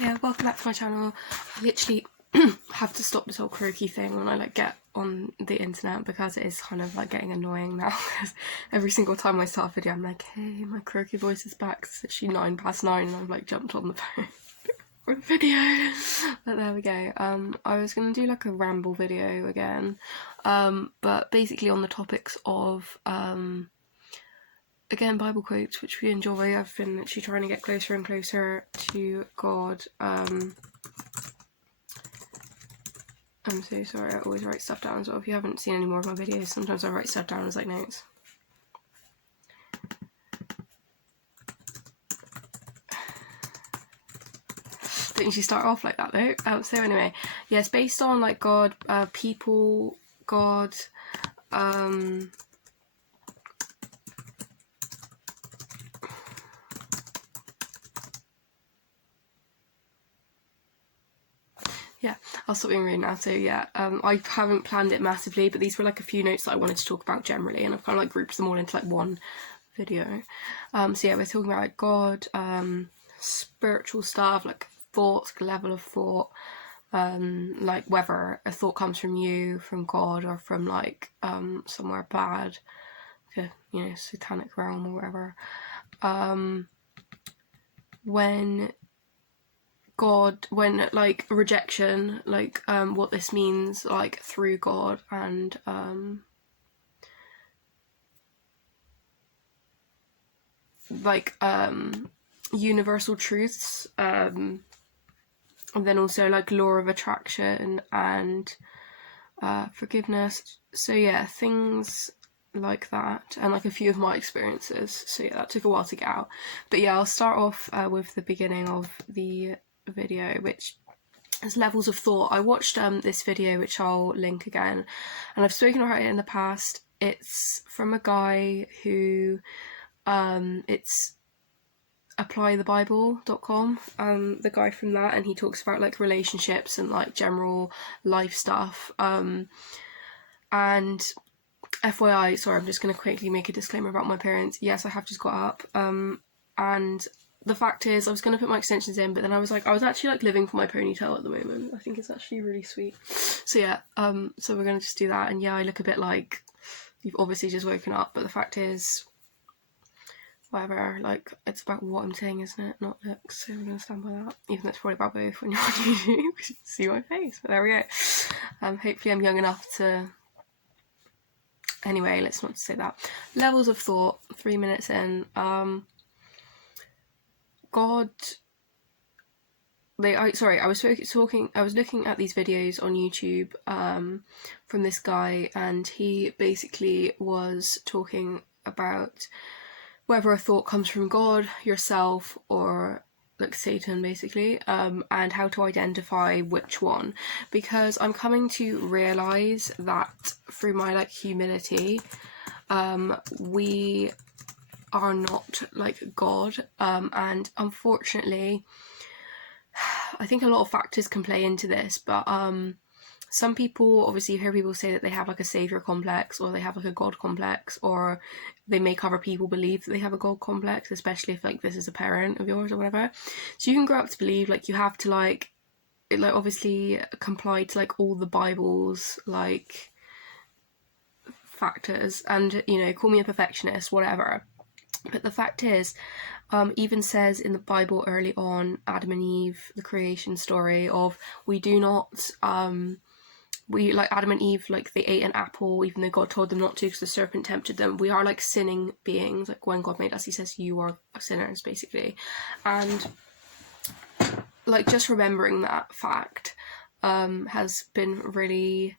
Yeah, welcome back to my channel. I literally have to stop this whole croaky thing when I get on the internet, because it is kind of getting annoying now, because every single time I start a video I'm like, hey, my croaky voice is back. It's actually 9:09 and I've jumped on the phone for a video. But there we go. I was gonna do a ramble video again, but basically on the topics of again, Bible quotes, which we enjoy. I've been actually trying to get closer and closer to God. I'm so sorry, I always write stuff down as well. If you haven't seen any more of my videos, sometimes I write stuff down as notes. Don't usually start off like that though. So anyway, yes, based on God, people, God, yeah, I'll stop being rude now. So yeah, I haven't planned it massively, but these were a few notes that I wanted to talk about generally, and I've kind of grouped them all into one video. So yeah, we're talking about God, spiritual stuff, thoughts, level of thought, whether a thought comes from you, from God, or from somewhere bad, satanic realm or whatever. When God, when rejection, what this means through God, and universal truths, and then also law of attraction and forgiveness. So yeah, things like that, and a few of my experiences. So yeah, that took a while to get out, but yeah, I'll start off with the beginning of the video, which is levels of thought. I watched this video, which I'll link again, and I've spoken about it in the past. It's from a guy who it's applythebible.com, the guy from that, and he talks about relationships and general life stuff. And FYI, sorry, I'm just going to quickly make a disclaimer about my appearance. Yes, I have just got up, and the fact is I was going to put my extensions in, but then I was actually living for my ponytail at the moment. I think it's actually really sweet. So yeah, so we're going to just do that, and yeah, I look a bit like you've obviously just woken up, but the fact is, whatever, it's about what I'm saying, isn't it? Not looks. So we're going to stand by that, even though it's probably about both when you're on YouTube, because you can see my face, but there we go. Hopefully I'm young enough to... Anyway, let's not say that. Levels of thought, 3 minutes in. God... I was looking at these videos on YouTube from this guy, and he basically was talking about whether a thought comes from God, yourself, or Satan, basically, and how to identify which one, because I'm coming to realise that through my humility, we are not God, and unfortunately I think a lot of factors can play into this, but some people, obviously you hear people say that they have a saviour complex, or they have a God complex, or they make other people believe that they have a God complex, especially if this is a parent of yours or whatever. So you can grow up to believe you have to obviously comply to all the Bible's factors, and call me a perfectionist, whatever. But the fact is, even says in the Bible early on, Adam and Eve, the creation story of, we do not, Adam and Eve, they ate an apple even though God told them not to because the serpent tempted them. We are sinning beings. When God made us, he says you are sinners, basically. And just remembering that fact has been really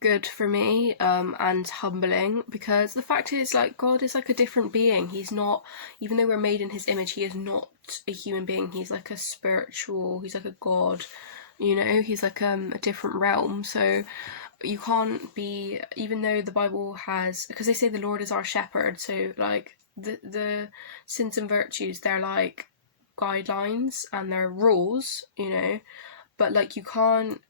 good for me, and humbling, because the fact is God is a different being. He's not, even though we're made in his image, he is not a human being. He's a spiritual, he's a god, he's a different realm. So you can't be, even though the Bible has, because they say the Lord is our shepherd, so the sins and virtues, they're guidelines and they're rules, but you can't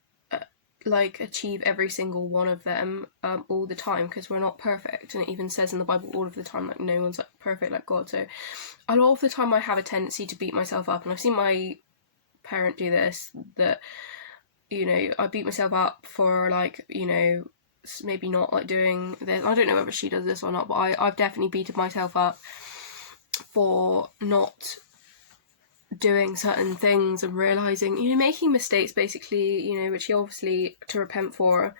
like achieve every single one of them all the time, because we're not perfect, and it even says in the Bible all of the time like no one's like perfect like God. So a lot of the time I have a tendency to beat myself up, and I've seen my parent do this, that, you know, I beat myself up for like, you know, maybe not like doing this. I don't know whether she does this or not, but I've definitely beaten myself up for not doing certain things and realizing, you know, making mistakes basically, you know, which you obviously to repent for.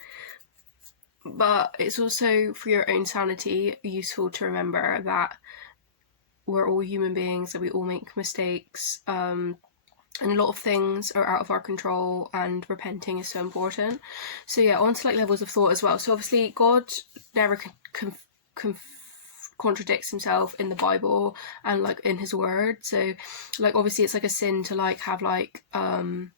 But it's also for your own sanity useful to remember that we're all human beings, that we all make mistakes, and a lot of things are out of our control, and repenting is so important. So yeah, on to like levels of thought as well. So obviously God never contradicts himself in the Bible and like in his word. So like obviously it's like a sin to like have like to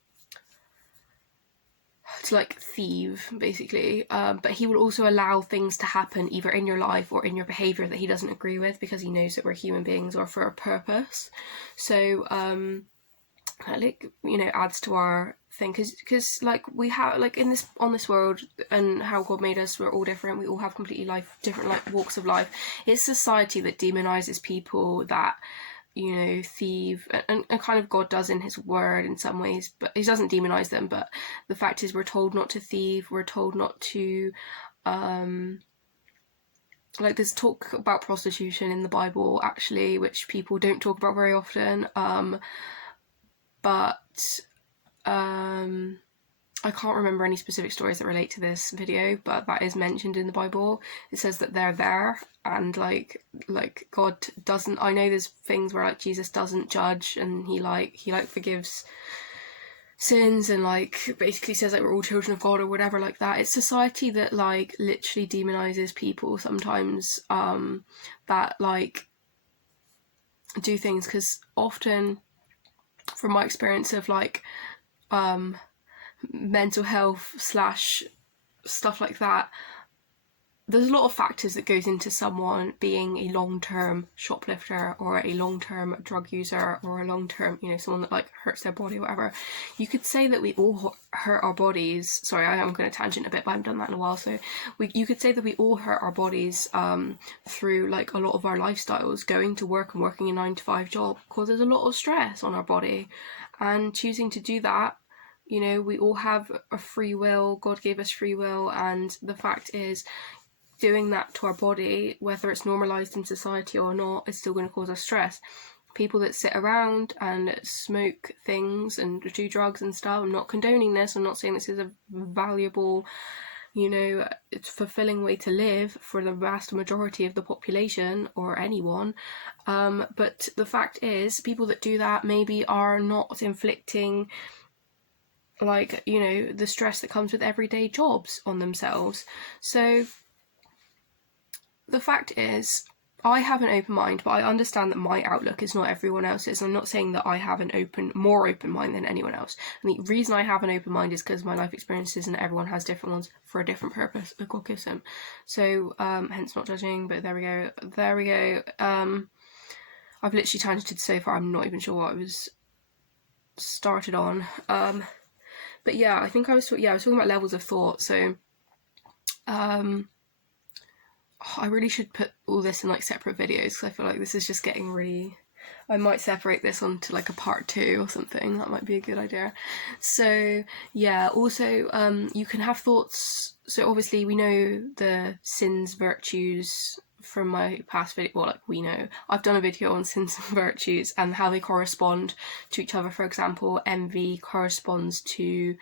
like thieve basically, but he will also allow things to happen either in your life or in your behavior that he doesn't agree with, because he knows that we're human beings or for a purpose. So like, you know, adds to our thing, because like we have like in this on this world and how God made us, we're all different, we all have completely different like walks of life. It's society that demonizes people that, you know, thieve, and kind of God does in his word in some ways, but he doesn't demonize them. But the fact is, we're told not to thieve, we're told not to like there's talk about prostitution in the Bible actually, which people don't talk about very often, but I can't remember any specific stories that relate to this video, but that is mentioned in the Bible. It says that they're there, and like God doesn't, I know there's things where like Jesus doesn't judge, and he forgives sins, and like basically says like we're all children of God or whatever like that. It's society that like literally demonizes people sometimes, that like do things, because often from my experience of like mental health / stuff like that, there's a lot of factors that goes into someone being a long-term shoplifter or a long-term drug user or a long-term, you know, someone that like hurts their body or whatever. You could say that we all hurt our bodies. Sorry, I am going to tangent a bit, but I haven't done that in a while. So you could say that we all hurt our bodies through like a lot of our lifestyles. Going to work and working a 9-to-5 job causes a lot of stress on our body, and choosing to do that, you know, we all have a free will. God gave us free will, and the fact is, doing that to our body, whether it's normalized in society or not, is still going to cause us stress. People that sit around and smoke things and do drugs and stuff, I'm not condoning this, I'm not saying this is a valuable, you know, it's fulfilling way to live for the vast majority of the population or anyone, but the fact is, people that do that maybe are not inflicting like, you know, the stress that comes with everyday jobs on themselves. So the fact is, I have an open mind, but I understand that my outlook is not everyone else's. I'm not saying that I have more open mind than anyone else. And the reason I have an open mind is because my life experiences and everyone has different ones for a different purpose that God gives them. So, hence not judging, but there we go. I've literally tangented so far, I'm not even sure what I was started on. But yeah, I think I was talking about levels of thought. So, I really should put all this in like separate videos, because I feel like this is just getting really, I might separate this onto like a part 2 or something. That might be a good idea. So yeah, also you can have thoughts. So obviously we know the sins, virtues from my past video. Well, like we know, I've done a video on sins and virtues and how they correspond to each other. For example, envy corresponds to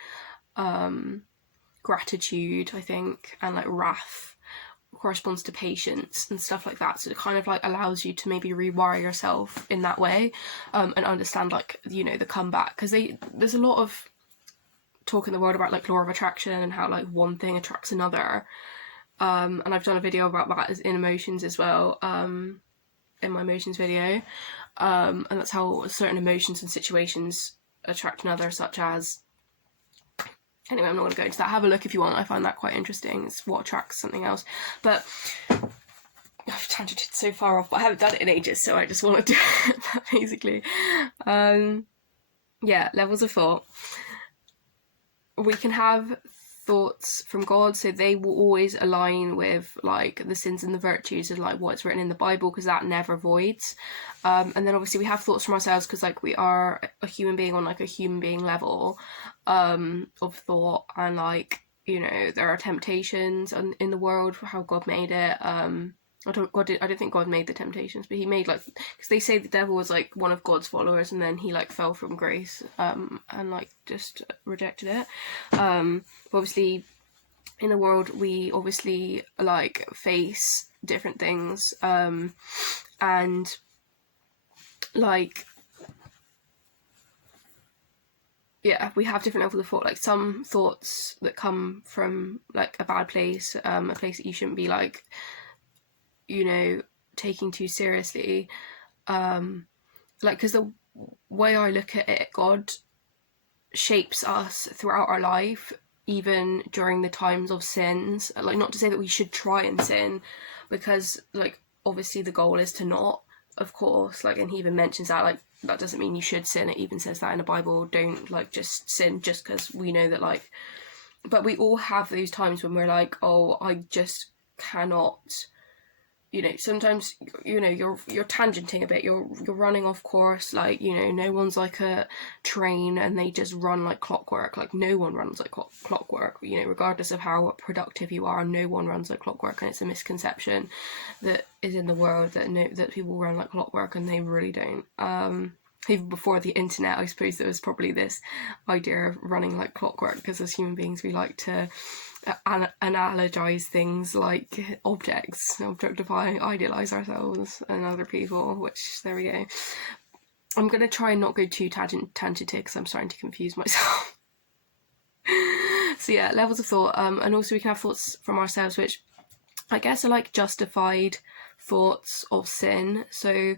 gratitude, I think, and like wrath corresponds to patience and stuff like that. So it kind of like allows you to maybe rewire yourself in that way, and understand like, you know, the comeback, because there's a lot of talk in the world about like law of attraction and how like one thing attracts another, and I've done a video about that in emotions as well, in my emotions video, and that's how certain emotions and situations attract another, such as, anyway, I'm not going to go into that. Have a look if you want. I find that quite interesting. It's what attracts something else. But I've tangented so far off, but I haven't done it in ages, so I just want to do it, basically. Yeah, levels of thought. We can have thoughts from God, so they will always align with like the sins and the virtues and like what's written in the Bible, because that never voids. And then obviously we have thoughts from ourselves, because like we are a human being on like a human being level of thought, and like, you know, there are temptations in the world for how God made it. I don't think God made the temptations, but he made like, because they say the devil was like one of God's followers, and then he like fell from grace and like just rejected it. But obviously in the world we obviously like face different things, and like, yeah, we have different levels of thought. Like some thoughts that come from like a bad place, a place that you shouldn't be like, you know, taking too seriously. Like, because the way I look at it, God shapes us throughout our life, even during the times of sins. Like, not to say that we should try and sin, because like obviously the goal is to not, of course, like, and he even mentions that, like, that doesn't mean you should sin. It even says that in the Bible, don't like just sin just because we know that, like, but we all have those times when we're like, oh, I just cannot, you know, sometimes, you know, you're tangenting a bit, you're running off course, like, you know, no one's like a train and they just run like clockwork. Like, no one runs like clockwork, you know, regardless of how productive you are, no one runs like clockwork. And it's a misconception that is in the world that people run like clockwork, and they really don't. Even before the internet, I suppose there was probably this idea of running like clockwork, because as human beings we like to analogize things like objects, objectify, idealize ourselves and other people, which, there we go. I'm going to try and not go too tangented because I'm starting to confuse myself. So yeah, levels of thought, and also we can have thoughts from ourselves, which I guess are like justified thoughts of sin. So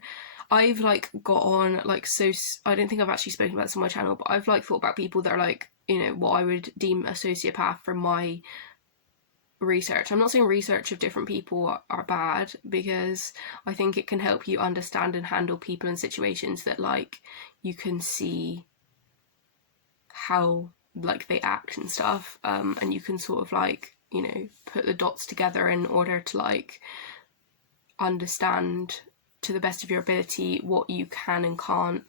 I've like got on like, so I don't think I've actually spoken about this on my channel, but I've like thought about people that are like, you know, what I would deem a sociopath from my research. I'm not saying research of different people are bad, because I think it can help you understand and handle people in situations that like you can see how like they act and stuff, and you can sort of like, you know, put the dots together in order to like understand to the best of your ability what you can and can't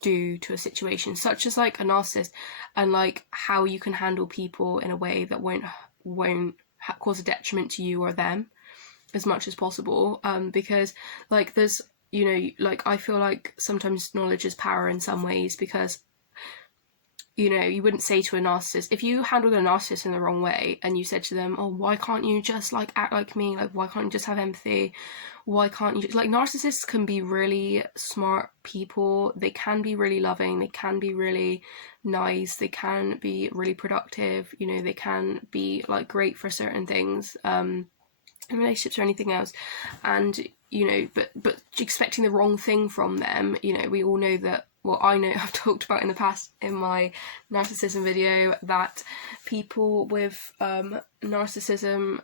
do to a situation, such as like a narcissist, and like how you can handle people in a way that won't cause a detriment to you or them as much as possible, because like there's, you know, like I feel like sometimes knowledge is power in some ways, because, you know, you wouldn't say to a narcissist, if you handled a narcissist in the wrong way and you said to them, oh, why can't you just like act like me, like why can't you just have empathy, why can't you, like, narcissists can be really smart people, they can be really loving, they can be really nice, they can be really productive, you know, they can be like great for certain things, in relationships or anything else, and, you know, but expecting the wrong thing from them, you know, we all know that, well, I know, I've talked about in the past in my narcissism video, that people with narcissism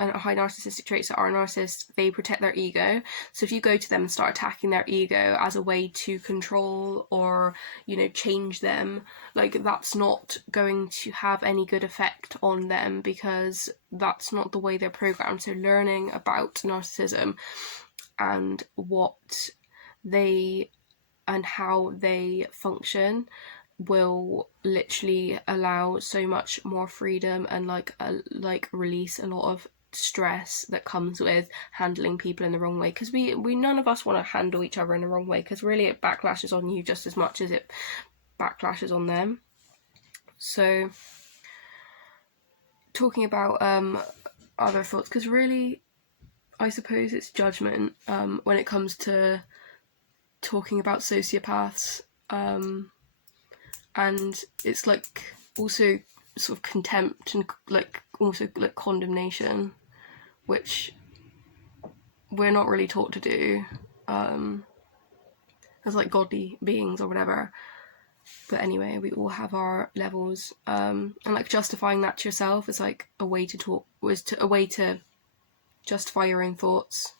and high narcissistic traits that are narcissists, they protect their ego. So if you go to them and start attacking their ego as a way to control or, you know, change them, like, that's not going to have any good effect on them, because that's not the way they're programmed. So learning about narcissism and what they and how they function will literally allow so much more freedom and like release a lot of stress that comes with handling people in the wrong way, because we none of us want to handle each other in the wrong way, because really it backlashes on you just as much as it backlashes on them. So talking about other thoughts, because really I suppose it's judgment when it comes to talking about sociopaths, and it's like also sort of contempt and like also like condemnation, which we're not really taught to do as like godly beings or whatever. But anyway, we all have our levels, and like justifying that to yourself is like a way to talk, a way to justify your own thoughts.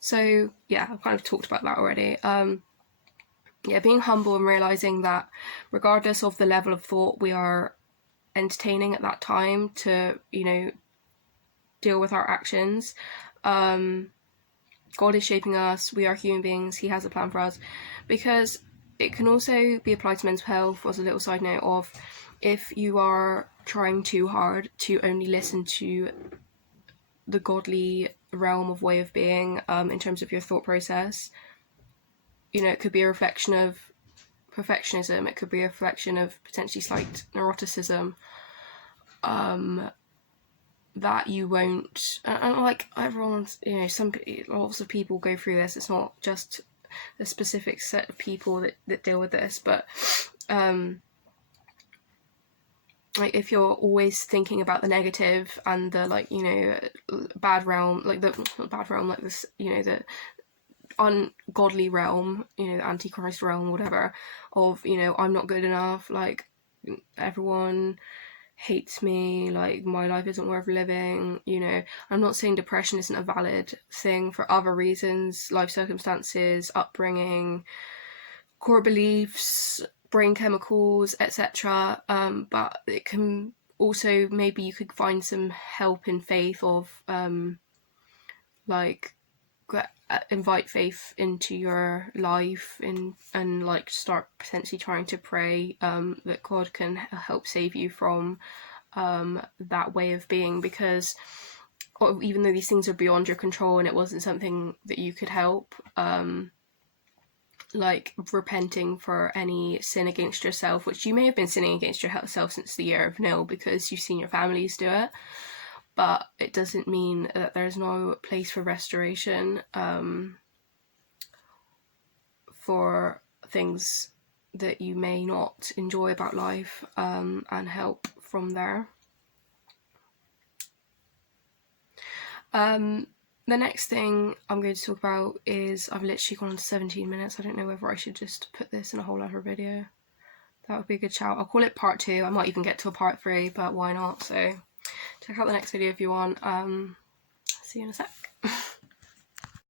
So yeah, I've kind of talked about that already. yeah, being humble and realizing that regardless of the level of thought we are entertaining at that time to, you know, deal with our actions, God is shaping us. We are human beings. He has a plan for us. Because it can also be applied to mental health, as a little side note, of if you are trying too hard to only listen to the godly realm of way of being, in terms of your thought process, you know, it could be a reflection of perfectionism. It could be a reflection of potentially slight neuroticism. That you won't, and like everyone's, you know, lots of people go through this. It's not just a specific set of people that deal with this, but like if you're always thinking about the negative and the, like, you know, bad realm, like the bad realm, like this, you know, the ungodly realm, you know, the antichrist realm, whatever, of, you know, I'm not good enough, like everyone hates me, like my life isn't worth living, you know. I'm not saying depression isn't a valid thing for other reasons, life circumstances, upbringing, core beliefs, brain chemicals, etc. But it can also, maybe you could find some help in faith of like invite faith into your life and like start potentially trying to pray that God can help save you from that way of being, because even though these things are beyond your control and it wasn't something that you could help, like repenting for any sin against yourself, which you may have been sinning against yourself since the year of nil because you've seen your families do it, but it doesn't mean that there's no place for restoration for things that you may not enjoy about life, and help from there. The next thing I'm going to talk about is, I've literally gone on to 17 minutes. I don't know whether I should just put this in a whole other video. That would be a good shout. I'll call it part 2. I might even get to a part 3, but why not? So check out the next video if you want. See you in a sec.